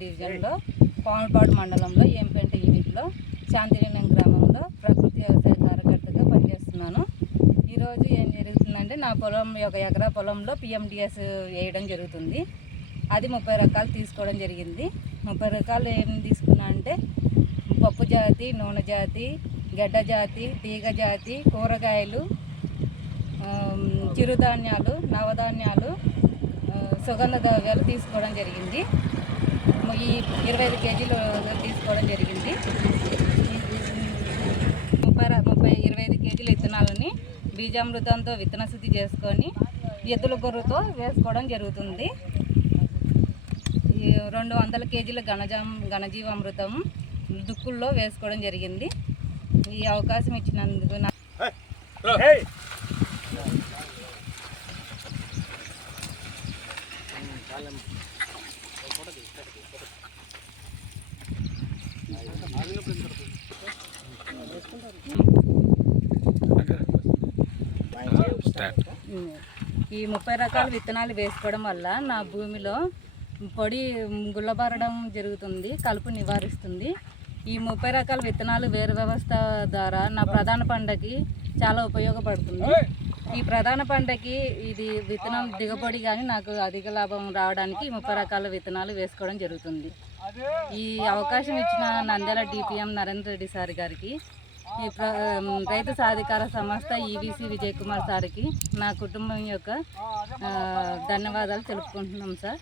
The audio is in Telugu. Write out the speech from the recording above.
డివిజన్లో పాములపాడు మండలంలో ఏంపెంట యూనిట్లో శాంతినిలయం గ్రామంలో ప్రకృతి వ్యవసాయ కార్యకర్తగా పనిచేస్తున్నాను. ఈరోజు ఏం జరుగుతుందంటే నా పొలం 1 ఎకరా పొలంలో పిఎండిఎస్ వేయడం జరుగుతుంది. అది 30 రకాలు తీసుకోవడం జరిగింది. 30 రకాలు ఏం తీసుకున్నా అంటే పప్పు జాతి, నూనె జాతి, గడ్డ జాతి, తీగ జాతి, కూరగాయలు, చిరుధాన్యాలు, నవధాన్యాలు, సుగంధ ద్రవ్యాలు తీసుకోవడం జరిగింది. ఈ 25 కేజీలు తీసుకోవడం జరిగింది. 25 కేజీల విత్తనాలని బీజామృతంతో విత్తన శుద్ధి చేసుకొని ఎద్దుల గొర్రుతో వేసుకోవడం జరుగుతుంది. 200 కేజీల ఘనజీవామృతం దుక్కుల్లో వేసుకోవడం జరిగింది. ఈ అవకాశం ఇచ్చినందుకు ఈ 30 రకాల విత్తనాలు వేసుకోవడం వల్ల నా భూమిలో పొడి గుల్లబారడం జరుగుతుంది, కలుపు నివారిస్తుంది. ఈ 30 రకాల విత్తనాలు వేరు వ్యవస్థ ద్వారా నా ప్రధాన పంటకి చాలా ఉపయోగపడుతుంది. ఈ ప్రధాన పంటకి ఇది విత్తనం దిగుబడి కానీ నాకు అధిక లాభం రావడానికి 30 రకాల విత్తనాలు వేసుకోవడం జరుగుతుంది. ఈ అవకాశం ఇచ్చిన నంద్యాల డిపిఎం నరేంద్ర రెడ్డి సార్ గారికి, ఈ రైతు సాధికార సంస్థ ఈవీసీ విజయ్ కుమార్ సార్కి నా కుటుంబం యొక్క ధన్యవాదాలు తెలుపుకుంటున్నాం సార్.